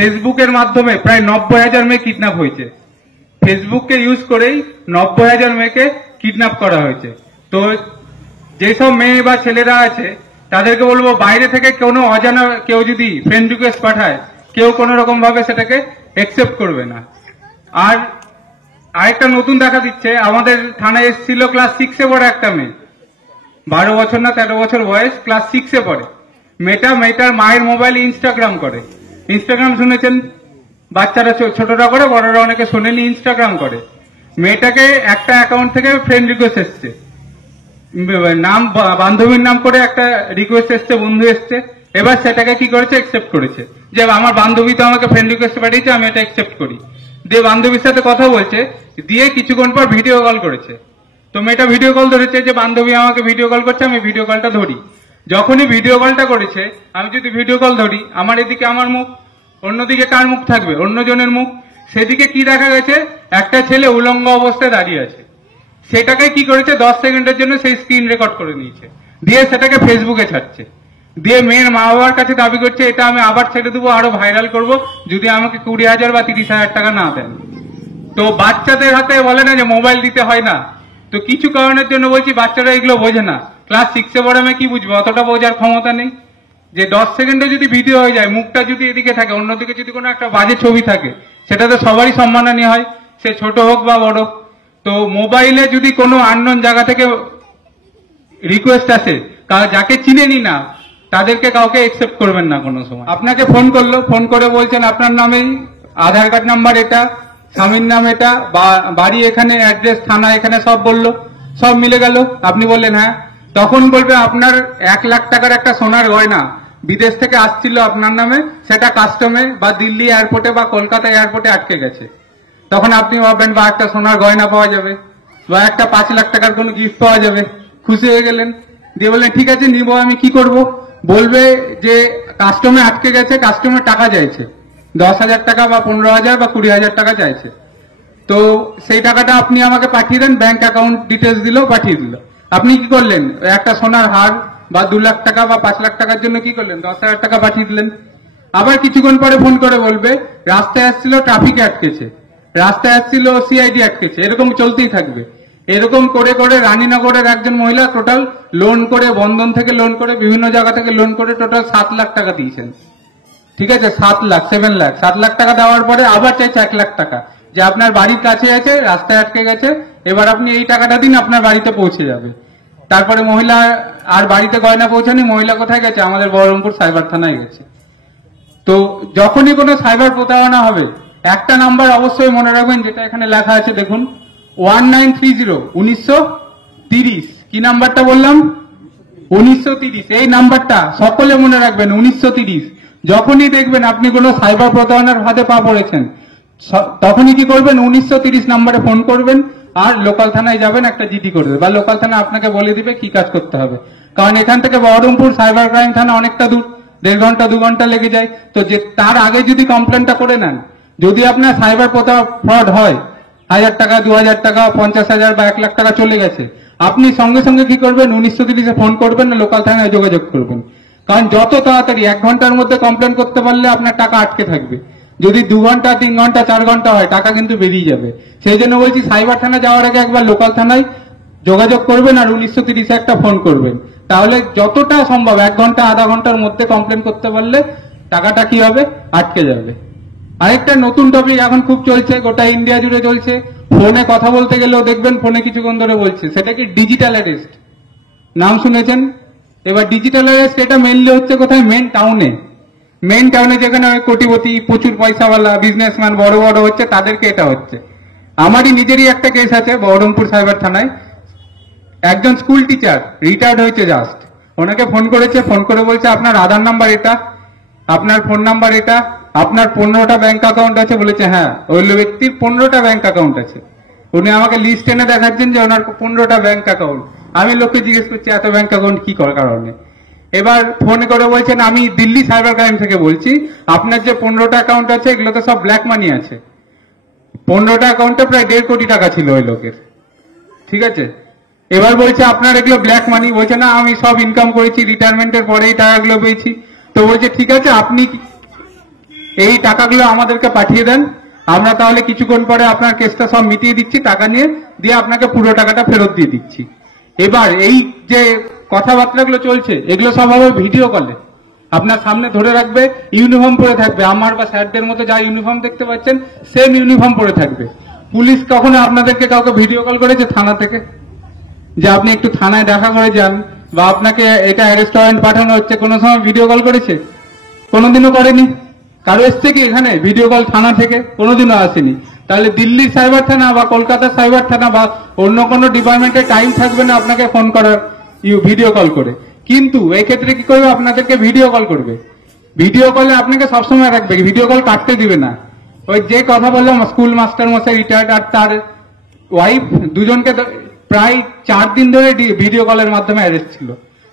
ফেসবুকের মাধ্যমে প্রায় 90,000 মেয়ে কিডন্যাপ হয়েছে। ফেসবুককে ইউজ করেই 90,000 মেয়েকে কিডন্যাপ করা হয়েছে। তো যেসব মেয়ে বা ছেলেরা আছে তাদেরকে বলবো, বাইরে থেকে কোনো অজানা কেউ যদি ফ্রেন্ড রিকোয়েস্ট পাঠায়, কেউ কোনো রকম ভাবে সেটাকে একসেপ্ট করবে না। আর আরেকটা নতুন দেখা দিচ্ছে, আমাদের থানায় এসেছিল ক্লাস 6-এ পড়ে একটা মেয়ে, 12 বছর না 13 বছর বয়স, ক্লাস 6-এ পড়ে। মেয়েটার মায়ের মোবাইলে ইনস্টাগ্রাম করে। ইনস্টাগ্রাম শুনেছেন, বাচ্চারা ছোটরা করে, বড়রা অনেকে শোনেনি, ইনস্টাগ্রাম করে। মেয়েটাকে একটা অ্যাকাউন্ট থেকে ফ্রেন্ড রিকোয়েস্ট এসছে, নাম বান্ধবীর নাম করে একটা রিকোয়েস্ট এসছে, বন্ধু এসছে। এবার সেটাকে কি করেছে, একসেপ্ট করেছে, যে আমার বান্ধবী তো আমাকে ফ্রেন্ড রিকোয়েস্ট পাঠিয়েছে, আমি এটা একসেপ্ট করি। দিয়ে বান্ধবীর সাথে কথা বলছে, দিয়ে কিছুক্ষণ পর ভিডিও কল করেছে। তো মেয়েটা ভিডিও কল ধরেছে, যে বান্ধবী আমাকে ভিডিও কল করছে, আমি ভিডিও কলটা ধরি। যখনই ভিডিও কলটা করেছে, আমি যদি ভিডিও কল ধরি, আমার এদিকে আমার মুখ, অন্যদিকে কার মুখ থাকবে, অন্যজনের মুখ। সেদিকে কি দেখা গেছে, একটা ছেলে উলঙ্গ অবস্থায় দাঁড়িয়ে আছে। সেটাকে কি করেছে, 10 সেকেন্ডের জন্য সেই স্ক্রিন রেকর্ড করে নিয়েছে, দিয়ে সেটাকে ফেসবুকে ছাড়ছে। দিয়ে মেয়ের মা বাবার কাছে দাবি করছে, এটা আমি আবার ছেড়ে দেবো, আরো ভাইরাল করব, যদি আমাকে 20,000 বা 30,000 টাকা না দেন। তো বাচ্চাদের হাতে বলে না যে মোবাইল দিতে হয় না, তো কিছু কারণের জন্য বলছি বাচ্চারা এগুলো বোঝে না। ক্লাস 6-এ পড়ে আমি কি বুঝবো, অতটা বোঝার ক্ষমতা নেই। যে 10 সেকেন্ডে যদি ভিডিও হয়ে যায়, মুখটা যদি এদিকে থাকে, অন্যদিকে যদি কোনো একটা বাজে ছবি থাকে, সেটা তো সবারই সম্মাননীয় হয়, সে ছোট হোক বা বড়। তো মোবাইলে যদি কোনো আননোন জায়গা থেকে রিকোয়েস্ট আসে, যাকে চিনেনি না, তাদেরকে কাউকে একসেপ্ট করবেন না কোনো সময়। আপনাকে ফোন করলো, ফোন করে বলছেন আপনার নামেই আধার কার্ড নাম্বার এটা, স্বামীর নাম এটা, বাড়ি এখানে, অ্যাড্রেস থানা এখানে, সব বললো, সব মিলে গেল। আপনি বললেন হ্যাঁ। তখন বলবে আপনার 1 লাখ টাকার একটা সোনার গয়না বিদেশ থেকে আসছিল আপনার নামে, সেটা কাস্টমে বা দিল্লি এয়ারপোর্টে বা কলকাতা এয়ারপোর্টে আটকে গেছে। তখন আপনি ভাববেন বা একটা সোনার গয়না পাওয়া যাবে, বা একটা 5 লাখ টাকার কোনো গিফট পাওয়া যাবে, খুশি হয়ে গেলেন। দিয়ে বললেন ঠিক আছে নিবো, আমি কি করব? বলবে যে কাস্টমে আটকে গেছে, কাস্টমে টাকা চাইছে, 10,000 টাকা বা 15,000 বা 20,000 টাকা চাইছে। তো সেই টাকাটা আপনি আমাকে পাঠিয়ে দেন, ব্যাংক অ্যাকাউন্ট ডিটেলস দিল, পাঠিয়ে দিল। আপনি কি করলেন, একটা সোনার হার বা 2 লাখ টাকা বা 5 লাখ টাকার জন্য কি করলেন, 10,000 টাকা পাঠিয়ে দিলেন। আবার কিছুক্ষণ পরে ফোন করে বলবে রাস্তায় আসছিল, ট্রাফিকে আটকেছে, রাস্তায় আসছিল, সিআইডি আটকেছে, এরকম চলতেই থাকবে। এরকম করে করে রানীনগরের একজন মহিলা টোটাল লোন করে, বন্ধন থেকে লোন করে, বিভিন্ন জায়গা থেকে লোন করে টোটাল 7 লাখ টাকা দিয়েছেন। ঠিক আছে, 7 লাখ, 7 লাখ, 7 লাখ টাকা দেওয়ার পরে আবার চাইছে 1 লাখ টাকা, যে আপনার বাড়ির কাছে আছে, রাস্তায় আটকে গেছে, এবার আপনি এই টাকাটা দিন, আপনার বাড়িতে পৌঁছে যাবে। তারপরে মহিলা আর বাড়িতে গয়না পৌঁছানি, মহিলা কোথায় গেছে, আমাদের বহরমপুর সাইবার থানায় গেছে। তো যখনই কোনো সাইবার প্রতারণা হবে, একটা নাম্বার অবশ্যই মনে রাখবেন, যেটা এখানে লেখা আছে দেখুন, 1930, 1930। কি নাম্বারটা বললাম, 1930। এই নাম্বারটা সকলে মনে রাখবেন, 1930। যখনই দেখবেন আপনি কোনো সাইবার প্রতারণার হাতে পা পড়েছেন, তখনই কি করবেন, 1930 নাম্বারে ফোন করবেন, আর লোকাল থানায় যাবেন, একটা জিডি করবে, বা লোকাল থানা আপনাকে বলে দিবে কি কাজ করতে হবে। কারণ এখান থেকে বহরমপুর সাইবার ক্রাইম থানা অনেকটা দূর, 1.5 ঘন্টা 2 ঘন্টা লেগে যায়। তো যে তার আগে যদি কমপ্লেনটা করে নেন, যদি আপনার সাইবার ফ্রড হয়, 1000 টাকা, 2000 টাকা, 50,000 বা 1 লাখ টাকা চলে গেছে, আপনি সঙ্গে সঙ্গে কি করবেন, 1930-এ ফোন করবেন, না লোকাল থানায় যোগাযোগ করবেন। কারণ যত তাড়াতাড়ি, 1 ঘন্টার মধ্যে কমপ্লেন করতে পারলে আপনার টাকা আটকে থাকবে। যদি 2 ঘন্টা, 3 ঘন্টা, 4 ঘন্টা হয়, টাকা কিন্তু বেরিয়ে যাবে। সেই জন্য বলছি সাইবার থানা যাওয়ার আগে একবার লোকাল থানায় যোগাযোগ করবেন, আর 1930-এ একটা ফোন করবেন। তাহলে যতটা সম্ভব 1 ঘন্টা, আধা ঘন্টার মধ্যে কমপ্লেন করতে পারলে টাকাটা কি হবে, আটকে যাবে। আরেকটা নতুন টপিক এখন খুব চলছে, গোটা ইন্ডিয়া জুড়ে চলছে, ফোনে কথা বলতে গেলেও দেখবেন ফোনে কিছুক্ষণ ধরে বলছে, সেটা কি ডিজিটাল অ্যারেস্ট। নাম শুনেছেন? এবার ডিজিটাল অ্যারেস্ট এটা মেইনলি হচ্ছে কোথায়, মেন টাউনে যেখানে কোটিপতি, প্রচুর পয়সাওয়ালা বিজনেসম্যান বড় বড় হচ্ছে, তাদেরকে এটা হচ্ছে। আমারই নিজেরই একটা কেস আছে বহরমপুর সাইবার থানায়। একজন স্কুল টিচার রিটায়ার্ড হয়েছে জাস্ট, ওনাকে ফোন করেছে, ফোন করে বলছে আপনার আধার নাম্বার এটা, আপনার ফোন নাম্বার এটা, আপনার 15টা ব্যাংক অ্যাকাউন্ট আছে। বলেছে হ্যাঁ, ওই ব্যক্তির 15টা ব্যাংক অ্যাকাউন্ট আছে। উনি আমাকে লিস্ট এনে দেখাচ্ছেন যে ওনার 15টা ব্যাংক অ্যাকাউন্ট। আমি লোককে জিজ্ঞেস করছি এত ব্যাংক অ্যাকাউন্ট কি কারণে। এবার ফোন করে বলছেন আমি দিল্লি সাইবার ক্রাইম থেকে বলছি, আপনার যে 15টা অ্যাকাউন্ট আছে এগুলোতে সব ব্ল্যাক মানি আছে। 15টা অ্যাকাউন্টে প্রায় 1.5 কোটি টাকা ছিল ওই লোকের। ঠিক আছে, এবার বলছে আপনার এগুলো ব্ল্যাক মানি। বলছে না, আমি সব ইনকাম করেছি, রিটায়ারমেন্টের পরেই টাকাগুলো পেয়েছি। তো বলছে ঠিক আছে, আপনি এই টাকাগুলো আমাদেরকে পাঠিয়ে দেন, আমরা তাহলে কিছুক্ষণ পরে আপনার কেসটা সব মিটিয়ে দিচ্ছি, টাকা নিয়ে দিয়ে আপনাকে পুরো টাকাটা ফেরত দিয়ে দিচ্ছি। এবার এই যে কথাবার্তাগুলো চলছে এগুলো সব হবে ভিডিও কলে, আপনার সামনে ধরে রাখবে, ইউনিফর্ম পরে থাকবে, আমার বা স্যারদের মতো যা ইউনিফর্ম দেখতে পাচ্ছেন সেম ইউনিফর্ম পরে থাকবে। পুলিশ কখনো আপনাদেরকে কাউকে ভিডিও কল করেছে থানা থেকে যে আপনি একটু থানায় দেখা করে যান, বা আপনাকে এটা অ্যারেস্ট ওয়ারেন্ট পাঠানো হচ্ছে, কোনো সময় ভিডিও কল করেছে? কোনোদিনও করেনি। কারো এসছে কি এখানে ভিডিও কল থানা থেকে? কোনোদিনও আসেনি। তাহলে দিল্লির সাইবার থানা বা কলকাতার সাইবার থানা বা অন্য কোনো ডিপার্টমেন্টের টাইম থাকবে না আপনাকে ফোন করার ভিডিও কল করে। কিন্তু এক্ষেত্রে কি করবে, আপনাদেরকে ভিডিও কল করবে। ভিডিও কলে আপনাকে সবসময় রাখবে, ভিডিও কল কাটতে দিবে না। ওই যে কথা বললাম স্কুল মাস্টার মশাই রিটায়ার্ড আর তার ওয়াইফ দুজনকে প্রায় 4 দিন ধরে ভিডিও কলের মাধ্যমে অ্যারেস্ট ছিল।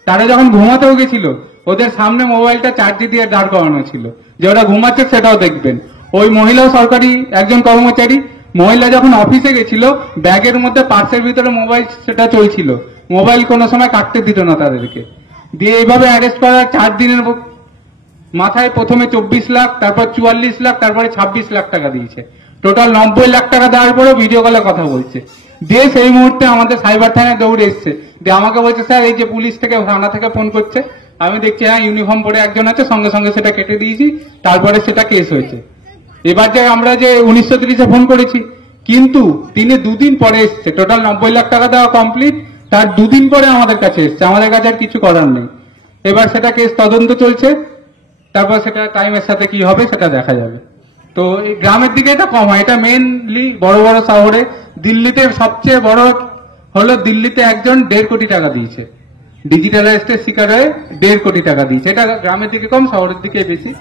তারা যখন ঘুমাতেও গেছিল ওদের সামনে মোবাইলটা চার্জে দিয়ে দাঁড় করানো ছিল যে ওরা ঘুমাচ্ছে সেটাও দেখবেন। ওই মহিলাও সরকারি একজন কর্মচারী, মহিলা যখন অফিসে গেছিল ব্যাগের মধ্যে পার্সের ভিতরে মোবাইল সেটা চলছিল, মোবাইল কোনো সময় কাটতে দিত না তাদেরকে। দিয়ে এইভাবে অ্যারেস্ট করার 4 দিনের মাথায় প্রথমে 24 লাখ, তারপর 44 লাখ, তারপরে 26 লাখ টাকা দিয়েছে। টোটাল 90 লাখ টাকা দেওয়ার পরেও ভিডিও কলে কথা বলছে। দিয়ে সেই মুহূর্তে আমাদের সাইবার থানায় দৌড়ে এসছে, দিয়ে আমাকে বলছে স্যার এই যে পুলিশ থেকে থানা থেকে ফোন করছে। আমি দেখছি হ্যাঁ ইউনিফর্ম পরে একজন আছে, সঙ্গে সঙ্গে সেটা কেটে দিয়েছি, তারপরে সেটা কেস হয়েছে। এবার যে আমরা যে 1930-এ ফোন করেছি, কিন্তু তিনি 2 দিন পরে এসছে, টোটাল 90 লাখ টাকা দেওয়া কমপ্লিট, তার 2 দিন পরে আমাদের কাছে এসছে, আমাদের কাছে আর কিছু করার নেই। এবার সেটা কেস তদন্ত চলছে, তারপর সেটা টাইমের সাথে কি হবে সেটা দেখা যাবে। তো গ্রামের দিকে এটা কম হয়, এটা মেনলি বড় বড় শহরে। দিল্লিতে সবচেয়ে বড় হলো, দিল্লিতে একজন 1.5 কোটি টাকা দিয়েছে, ডিজিটাল অ্যারেস্টের শিকার হয়ে 1.5 কোটি টাকা দিয়েছে। এটা গ্রামের দিকে কম, শহরের দিকে বেশি।